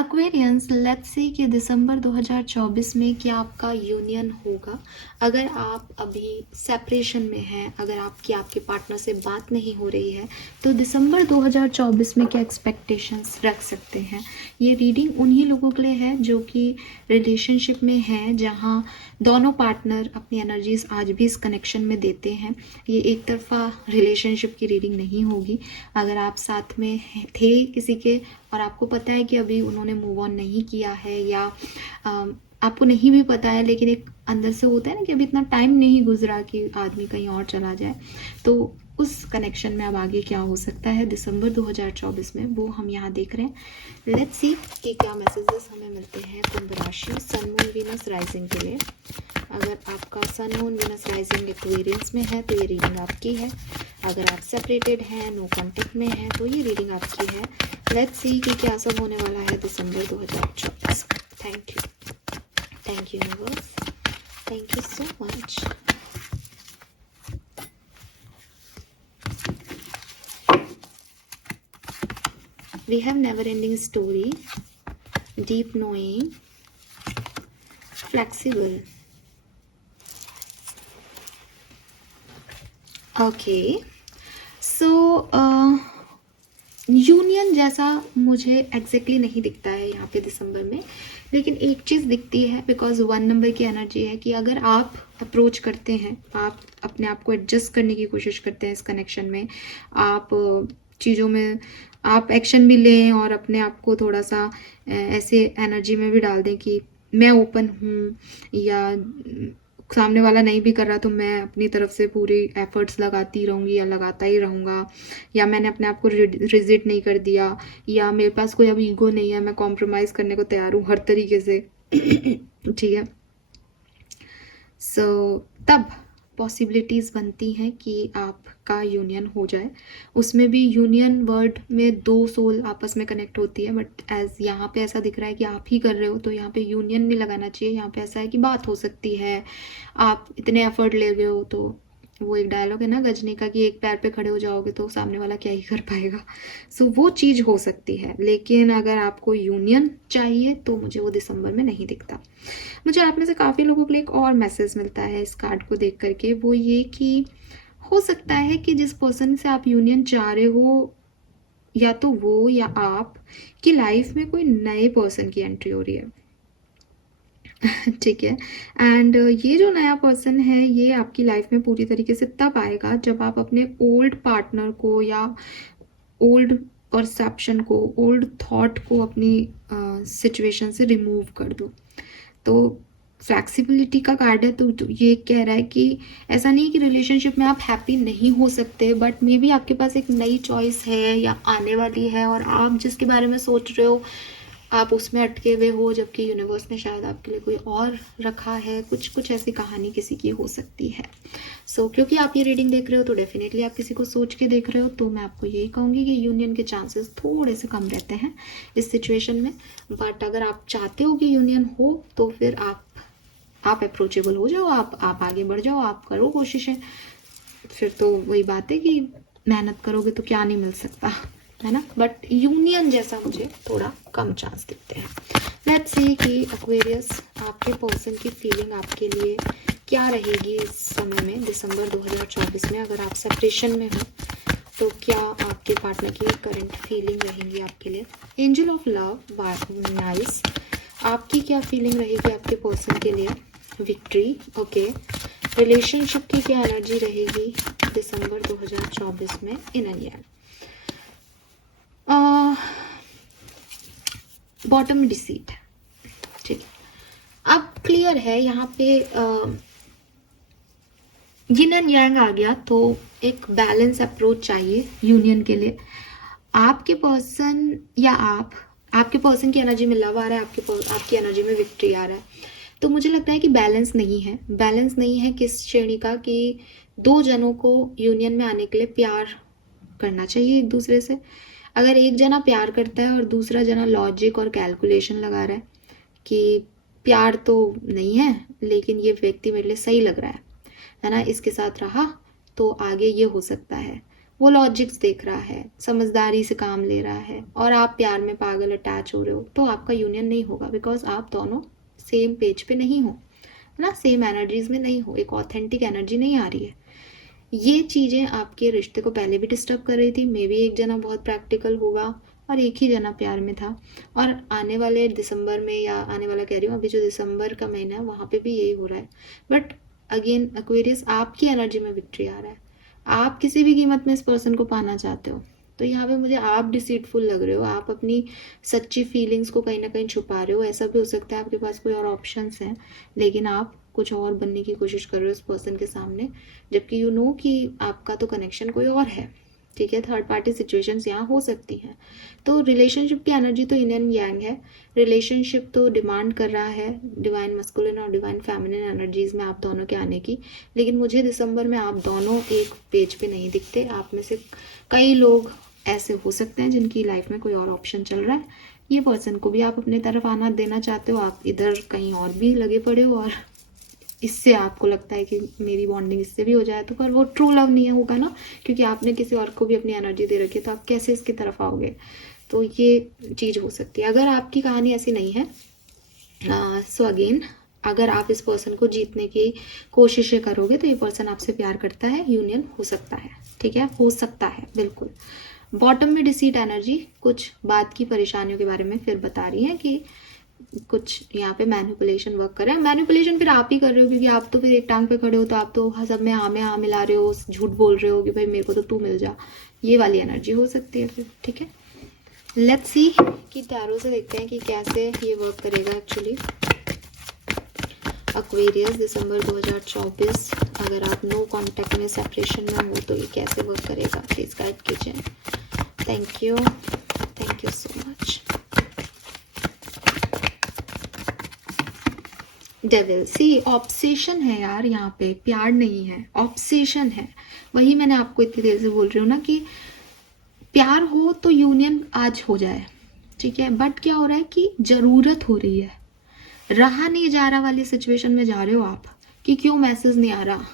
Aquarians, let's see कि दिसंबर 2024 में क्या आपका यूनियन होगा। अगर आप अभी सेपरेशन में हैं, अगर आपके पार्टनर से बात नहीं हो रही है, तो दिसंबर 2024 में क्या एक्सपेक्टेशंस रख सकते हैं। ये रीडिंग उन्हीं लोगों के लिए है जो कि रिलेशनशिप में हैं, जहाँ दोनों पार्टनर अपनी एनर्जीज आज भी इस कनेक्शन में देते हैं। ये एक तरफा रिलेशनशिप की रीडिंग नहीं होगी। अगर आप साथ में थे किसी के और आपको पता है कि अभी उन्होंने मूव ऑन नहीं किया है, या आपको नहीं भी पता है, लेकिन एक अंदर से होता है ना कि अभी इतना टाइम नहीं गुजरा कि आदमी कहीं और चला जाए, तो उस कनेक्शन में अब आगे क्या हो सकता है दिसंबर 2024 में, वो हम यहाँ देख रहे हैं। लेट्स सी कि क्या मैसेजेस हमें मिलते हैं कुंभ राशि, सन मून वीनस राइजिंग के लिए। अगर आपका sun moon Venus rising Aquarians में है तो ये रीडिंग आपकी है। अगर आप सेपरेटेड हैं, नो कॉन्टेक्ट में हैं, तो ये रीडिंग आपकी है। लेट्स सी कि क्या सब होने वाला है दिसंबर 2024। Thank you universe, thank you so much. We have never ending story, deep knowing, flexible. Okay, so union जैसा मुझे एग्जैक्टली नहीं दिखता है यहाँ पे दिसंबर में, लेकिन एक चीज़ दिखती है, बिकॉज 1 नंबर की एनर्जी है कि अगर आप अप्रोच करते हैं, आप अपने आप को एडजस्ट करने की कोशिश करते हैं इस कनेक्शन में, आप चीज़ों में आप एक्शन भी लें और अपने आप को थोड़ा सा ऐसे एनर्जी में भी डाल दें कि मैं ओपन हूँ, या सामने वाला नहीं भी कर रहा तो मैं अपनी तरफ से पूरी एफर्ट्स लगाती रहूँगी या लगाता ही रहूँगा, या मैंने अपने आप को रिजिड नहीं कर दिया, या मेरे पास कोई अब ईगो नहीं है, मैं कॉम्प्रोमाइज़ करने को तैयार हूँ हर तरीके से। ठीक है, सो तब पॉसिबिलिटीज़ बनती हैं कि आपका यूनियन हो जाए। उसमें भी यूनियन वर्ड में 2 सोल आपस में कनेक्ट होती है, बट एज यहाँ पे ऐसा दिख रहा है कि आप ही कर रहे हो, तो यहाँ पे यूनियन नहीं लगाना चाहिए। यहाँ पे ऐसा है कि बात हो सकती है, आप इतने एफर्ट ले गए हो, तो वो एक डायलॉग है ना गजनी का कि एक पैर पे खड़े हो जाओगे तो सामने वाला क्या ही कर पाएगा। सो वो चीज़ हो सकती है, लेकिन अगर आपको यूनियन चाहिए तो मुझे वो दिसंबर में नहीं दिखता। मुझे आप में से काफ़ी लोगों के लिए एक और मैसेज मिलता है इस कार्ड को देख करके, वो ये कि हो सकता है कि जिस पर्सन से आप यूनियन चाह रहे हो, या तो वो या आप की लाइफ में कोई नए पर्सन की एंट्री हो रही है। ठीक है, एंड ये जो नया पर्सन है ये आपकी लाइफ में पूरी तरीके से तब आएगा जब आप अपने ओल्ड पार्टनर को या ओल्ड परसेप्शन को, ओल्ड थॉट को अपनी सिचुएशन से रिमूव कर दो। तो फ्लैक्सिबिलिटी का कार्ड है, तो ये कह रहा है कि ऐसा नहीं कि रिलेशनशिप में आप हैप्पी नहीं हो सकते, बट मे बी आपके पास एक नई चॉइस है या आने वाली है, और आप जिसके बारे में सोच रहे हो आप उसमें अटके हुए हो, जबकि यूनिवर्स ने शायद आपके लिए कोई और रखा है। कुछ ऐसी कहानी किसी की हो सकती है। सो क्योंकि आप ये रीडिंग देख रहे हो तो डेफिनेटली आप किसी को सोच के देख रहे हो, तो मैं आपको यही कहूँगी कि यूनियन के चांसेस थोड़े से कम रहते हैं इस सिचुएशन में। बट अगर आप चाहते हो कि यूनियन हो तो फिर आप अप्रोचेबल हो जाओ, आप आगे बढ़ जाओ, आप करो कोशिशें। फिर तो वही बात है कि मेहनत करोगे तो क्या नहीं मिल सकता, है ना। बट यूनियन जैसा मुझे थोड़ा कम चांस दिखते हैं। लेट्स सी कि एक्वेरियस आपके पर्सन की फीलिंग आपके लिए क्या रहेगी इस समय में दिसंबर 2024 में। अगर आप सेपरेशन में हो तो क्या आपके पार्टनर की करंट फीलिंग रहेगी आपके लिए। Angel of love, nice. आपकी क्या फीलिंग रहेगी आपके पर्सन के लिए। Victory, okay. रिलेशनशिप की क्या एनर्जी रहेगी दिसंबर 2024 में इन एंड बॉटम में डिसीट। ठीक है, अब क्लियर है यहाँ पे यिन एंड यांग आ गया, तो एक बैलेंस अप्रोच चाहिए यूनियन के लिए। आपके पर्सन या आपके पर्सन की एनर्जी में लव आ रहा है, आपकी एनर्जी में विक्ट्री आ रहा है, तो मुझे लगता है कि बैलेंस नहीं है। बैलेंस नहीं है किस श्रेणी का, कि 2 जनों को यूनियन में आने के लिए प्यार करना चाहिए एक दूसरे से। अगर एक जना प्यार करता है और दूसरा जना लॉजिक और कैलकुलेशन लगा रहा है कि प्यार तो नहीं है लेकिन ये व्यक्ति मेरे लिए सही लग रहा है ना, इसके साथ रहा तो आगे ये हो सकता है, वो लॉजिक्स देख रहा है, समझदारी से काम ले रहा है, और आप प्यार में पागल अटैच हो रहे हो, तो आपका यूनियन नहीं होगा, बिकॉज आप दोनों सेम पेज पे नहीं हो, है ना, सेम एनर्जीज में नहीं हो, एक ऑथेंटिक एनर्जी नहीं आ रही है। ये चीज़ें आपके रिश्ते को पहले भी डिस्टर्ब कर रही थी। मे बी एक जना बहुत प्रैक्टिकल होगा और एक ही जना प्यार में था, और आने वाले दिसंबर में, या आने वाला कह रही हूँ, अभी जो दिसंबर का महीना है वहाँ पे भी यही हो रहा है। बट अगेन एक्वेरियस, आपकी एनर्जी में विक्ट्री आ रहा है, आप किसी भी कीमत में इस पर्सन को पाना चाहते हो। तो यहाँ पे मुझे आप डिसीटफुल लग रहे हो, आप अपनी सच्ची फीलिंग्स को कहीं ना कहीं छुपा रहे हो। ऐसा भी हो सकता है आपके पास कोई और ऑप्शंस हैं, लेकिन आप कुछ और बनने की कोशिश कर रहे हो इस पर्सन के सामने, जबकि यू नो कि आपका तो कनेक्शन कोई और है। ठीक है, थर्ड पार्टी सिचुएशंस यहाँ हो सकती हैं। तो रिलेशनशिप की एनर्जी तो yin एंड yang है। रिलेशनशिप तो डिमांड कर रहा है डिवाइन मस्कुलिन और डिवाइन फेमिनिन एनर्जीज में आप दोनों के आने की, लेकिन मुझे दिसंबर में आप दोनों एक पेज पे नहीं दिखते। आप में से कई लोग ऐसे हो सकते हैं जिनकी लाइफ में कोई और ऑप्शन चल रहा है। ये पर्सन को भी आप अपने तरफ आना देना चाहते हो, आप इधर कहीं और भी लगे पड़े हो, और इससे आपको लगता है कि मेरी बॉन्डिंग इससे भी हो जाए, तो पर वो ट्रू लव नहीं होगा ना, क्योंकि आपने किसी और को भी अपनी एनर्जी दे रखी है, तो आप कैसे इसकी तरफ आओगे। तो ये चीज़ हो सकती है। अगर आपकी कहानी ऐसी नहीं है, सो अगेन, अगर आप इस पर्सन को जीतने की कोशिशें करोगे तो ये पर्सन आपसे प्यार करता है, यूनियन हो सकता है। ठीक है, हो सकता है बिल्कुल। बॉटम में डिसीट एनर्जी कुछ बात की परेशानियों के बारे में फिर बता रही है कि कुछ यहाँ पे मैनिपुलेशन वर्क कर रहा है। मैनिपुलेशन फिर आप ही कर रहे हो, क्योंकि आप तो फिर एक टांग पे खड़े हो, तो आप तो सब में हाँ मिला रहे हो, झूठ बोल रहे हो कि भाई मेरे को तो तू मिल जा। ये वाली एनर्जी हो सकती है फिर। ठीक है, लेट्स सी कि टैरो से देखते हैं कि कैसे ये वर्क करेगा एक्चुअली। एक्वेरियस, दिसंबर 2024, अगर आप नो कांटेक्ट में, सेपरेशन में हो, तो ये कैसे वर्क करेगा, प्लीज गाइड कीजिए। Thank you so much. Devil, see obsession है यार, यहाँ पे प्यार नहीं है, ऑब्सेशन है। वही मैंने आपको इतनी देर से बोल रही हूँ ना कि प्यार हो तो यूनियन आज हो जाए। ठीक है, बट क्या हो रहा है कि जरूरत हो रही है, रहा नहीं जा रहा वाली सिचुएशन में जा रहे हो आप, कि क्यों मैसेज नहीं आ रहा।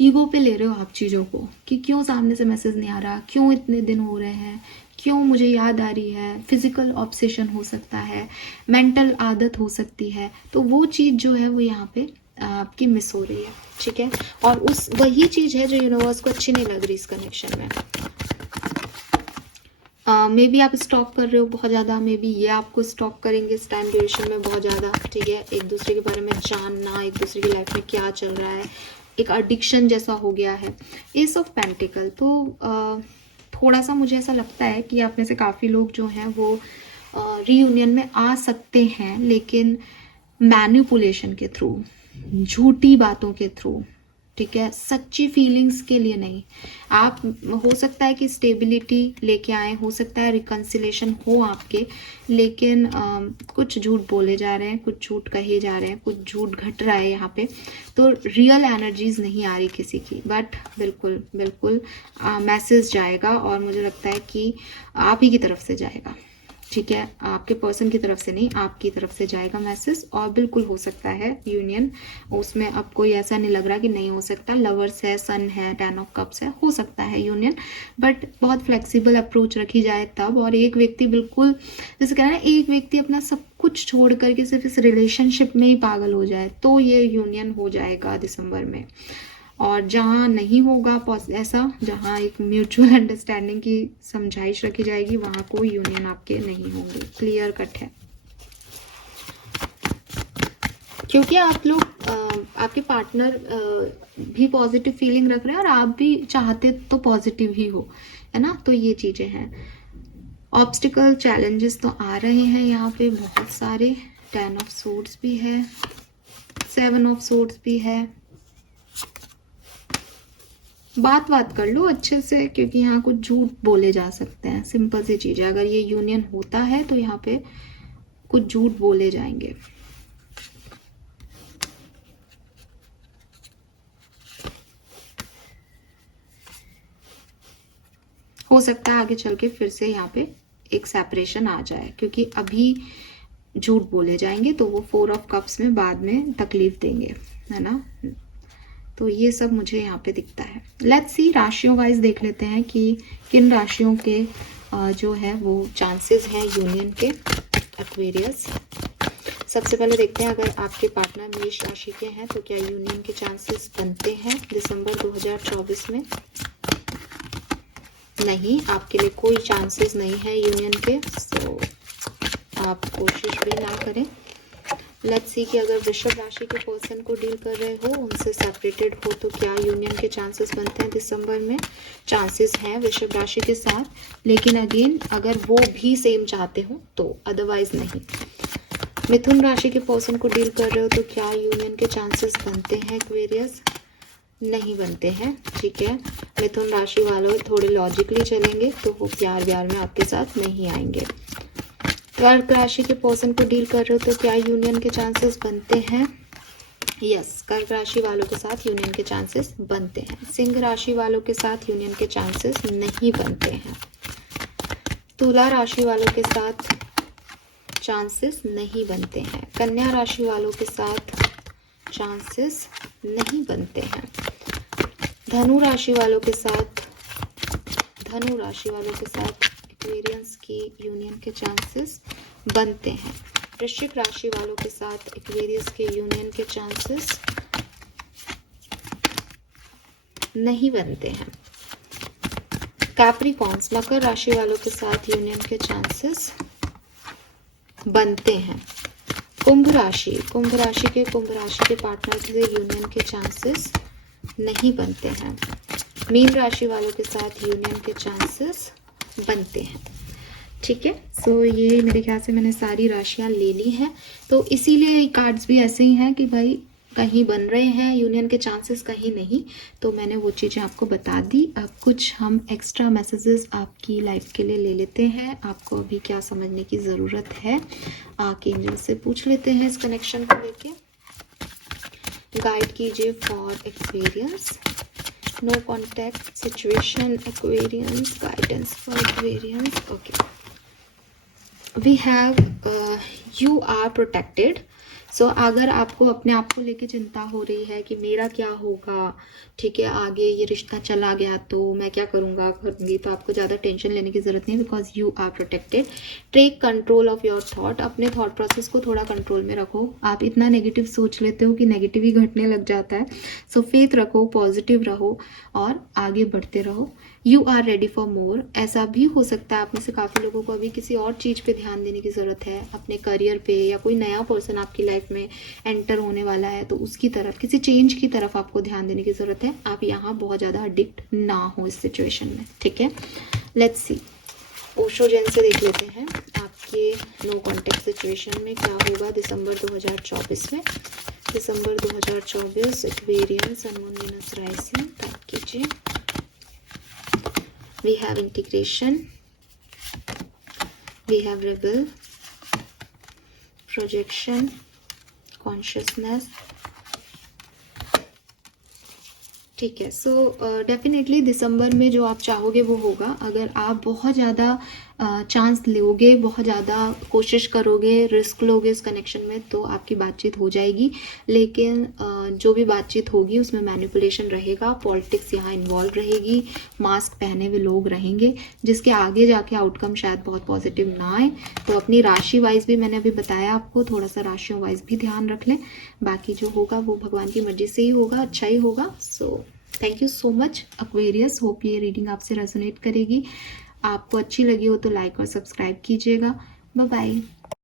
ईगो पे ले रहे हो आप चीज़ों को, कि क्यों सामने से मैसेज नहीं आ रहा, क्यों इतने दिन हो रहे हैं, क्यों मुझे याद आ रही है। फिजिकल ऑब्सेशन हो सकता है, मेंटल आदत हो सकती है। तो वो चीज़ जो है वो यहाँ पे आपकी मिस हो रही है। ठीक है, और वही चीज़ है जो यूनिवर्स को अच्छी नहीं लग रही इस कनेक्शन में। मे बी आप स्टॉक कर रहे हो बहुत ज़्यादा, मे बी ये आपको स्टॉक करेंगे इस टाइम ड्यूरेशन में बहुत ज़्यादा। ठीक है, एक दूसरे के बारे में जानना, एक दूसरे की लाइफ में क्या चल रहा है, एक एडिक्शन जैसा हो गया है। एस ऑफ पेंटिकल, तो थोड़ा सा मुझे ऐसा लगता है कि आप में से काफ़ी लोग जो हैं वो रीयूनियन में आ सकते हैं, लेकिन मैनिपुलेशन के थ्रू, झूठी बातों के थ्रू। ठीक है, सच्ची फीलिंग्स के लिए नहीं। आप हो सकता है कि स्टेबिलिटी लेके आए, हो सकता है रिकन्सिलेशन हो आपके, लेकिन कुछ झूठ बोले जा रहे हैं, कुछ झूठ कहे जा रहे हैं, कुछ झूठ घट रहा है यहाँ पे। तो रियल एनर्जीज नहीं आ रही किसी की, बट बिल्कुल बिल्कुल मैसेज जाएगा, और मुझे लगता है कि आप ही की तरफ से जाएगा। ठीक है, आपके पर्सन की तरफ से नहीं, आपकी तरफ से जाएगा मैसेज, और बिल्कुल हो सकता है यूनियन। उसमें अब कोई ऐसा नहीं लग रहा कि नहीं हो सकता। लवर्स है, सन है, 10 ऑफ कप्स है, हो सकता है यूनियन, बट बहुत फ्लेक्सिबल अप्रोच रखी जाए तब। और एक व्यक्ति बिल्कुल, जैसे कह रहे हैं, एक व्यक्ति अपना सब कुछ छोड़ करके सिर्फ इस रिलेशनशिप में ही पागल हो जाए, तो ये यूनियन हो जाएगा दिसंबर में। और जहाँ नहीं होगा ऐसा, जहाँ एक म्यूचुअल अंडरस्टैंडिंग की समझाइश रखी जाएगी, वहाँ कोई यूनियन आपके नहीं होंगे। क्लियर कट है, क्योंकि आप लोग आपके पार्टनर भी पॉजिटिव फीलिंग रख रहे हैं, और आप भी चाहते तो पॉजिटिव ही हो, है ना। तो ये चीज़ें हैं। ऑब्स्टिकल, चैलेंजेस तो आ रहे हैं यहाँ पे बहुत सारे। 10 ऑफ सोर्ड्स भी है, 7 ऑफ सोर्ड्स भी है। बात कर लो अच्छे से, क्योंकि यहाँ कुछ झूठ बोले जा सकते हैं। सिंपल सी चीज़ है, अगर ये यूनियन होता है तो यहाँ पे कुछ झूठ बोले जाएंगे। हो सकता है आगे चल के फिर से यहाँ पे एक सेपरेशन आ जाए, क्योंकि अभी झूठ बोले जाएंगे तो वो 4 ऑफ कप्स में बाद में तकलीफ देंगे, है ना। तो ये सब मुझे यहाँ पे दिखता है। लेट्स सी राशियों वाइज देख लेते हैं कि किन राशियों के जो है वो चांसेस हैं यूनियन के, एक्वेरियस। सबसे पहले देखते हैं, अगर आपके पार्टनर मेष राशि के हैं तो क्या यूनियन के चांसेस बनते हैं दिसंबर 2024 में? नहीं, आपके लिए कोई चांसेस नहीं है यूनियन के, सो आप कोशिश भी ना करें। लेट्स सी कि अगर वृषभ राशि के पर्सन को डील कर रहे हो, उनसे सेपरेटेड हो, तो क्या यूनियन के चांसेस बनते हैं दिसंबर में? चांसेस हैं वृषभ राशि के साथ, लेकिन अगेन अगर वो भी सेम चाहते हो तो, अदरवाइज नहीं। मिथुन राशि के पर्सन को डील कर रहे हो तो क्या यूनियन के चांसेस बनते हैं एक्वेरियस? नहीं बनते हैं, ठीक है। मिथुन राशि वालों थोड़े लॉजिकली चलेंगे तो वो प्यार व्यार में आपके साथ नहीं आएंगे। कर्क राशि के पर्सन को डील कर रहे हो तो क्या यूनियन के चांसेस बनते हैं? यस, कर्क राशि वालों के साथ यूनियन के चांसेस बनते हैं। सिंह राशि वालों के साथ यूनियन के चांसेस नहीं बनते हैं। तुला राशि वालों के साथ चांसेस नहीं बनते हैं। कन्या राशि वालों के साथ चांसेस नहीं बनते हैं। धनु राशि वालों के साथ एक्वेरियंस की यूनियन के चांसेस बनते हैं। वृश्चिक राशि वालों के साथ एक्वेरियस के यूनियन के चांसेस नहीं बनते हैं। कैप्रिकॉर्न्स मकर राशि वालों के साथ यूनियन के चांसेस बनते हैं। कुंभ राशि के पार्टनर से यूनियन के चांसेस नहीं बनते हैं। मीन राशि वालों के साथ यूनियन के चांसेस बनते हैं, ठीक है। सो ये मेरे ख्याल से मैंने सारी राशियां ले ली हैं, तो इसीलिए कार्ड्स भी ऐसे ही हैं कि भाई कहीं बन रहे हैं यूनियन के चांसेस, कहीं नहीं, तो मैंने वो चीज़ें आपको बता दी। अब कुछ हम एक्स्ट्रा मैसेजेस आपकी लाइफ के लिए ले लेते हैं। आपको अभी क्या समझने की ज़रूरत है, आके एंजल से पूछ लेते हैं इस कनेक्शन को लेके। गाइड कीजिए for experience, no contact situation experience, guidance for experience. Okay, we have you are protected. So अगर आपको अपने आप को लेके चिंता हो रही है कि मेरा क्या होगा, ठीक है, आगे ये रिश्ता चला गया तो मैं क्या करूँगी, तो आपको ज़्यादा टेंशन लेने की ज़रूरत नहीं, because you are protected. Take control of your thought, अपने थॉट प्रोसेस को थोड़ा कंट्रोल में रखो। आप इतना नेगेटिव सोच लेते हो कि नेगेटिव ही घटने लग जाता है। सो फेथ रखो, पॉजिटिव रहो और आगे बढ़ते रहो। You are ready for more. ऐसा भी हो सकता है आप में से काफ़ी लोगों को अभी किसी और चीज़ पे ध्यान देने की ज़रूरत है, अपने करियर पे, या कोई नया पर्सन आपकी लाइफ में एंटर होने वाला है तो उसकी तरफ, किसी चेंज की तरफ आपको ध्यान देने की ज़रूरत है। आप यहाँ बहुत ज़्यादा एडिक्ट ना हो इस सिचुएशन में, ठीक है। लेट्स सी, ओशो जैन से देख लेते हैं आपके नो कॉन्टेक्ट सिचुएशन में क्या होगा दिसंबर 2024 में। दिसंबर 2024 एक्वेरियस, सन, मून, वीनस, राइजिंग टाइप कीजिए। We have integration, we have rebel, projection, consciousness, ठीक है। सो डेफिनेटली दिसंबर में जो आप चाहोगे वो होगा। अगर आप बहुत ज़्यादा चांस लोगे, बहुत ज़्यादा कोशिश करोगे, रिस्क लोगे इस कनेक्शन में, तो आपकी बातचीत हो जाएगी। लेकिन जो भी बातचीत होगी उसमें मैनिपुलेशन रहेगा, पॉलिटिक्स यहाँ इन्वॉल्व रहेगी, मास्क पहने हुए लोग रहेंगे, जिसके आगे जाके आउटकम शायद बहुत पॉजिटिव ना आए। तो अपनी राशि वाइज भी मैंने अभी बताया आपको, थोड़ा सा राशियों वाइज भी ध्यान रख लें। बाकी जो होगा वो भगवान की मर्जी से ही होगा, अच्छा ही होगा। So thank you so much Aquarius, hope ये रीडिंग आपसे रेजोनेट करेगी। आपको अच्छी लगी हो तो लाइक और सब्सक्राइब कीजिएगा। Bye bye.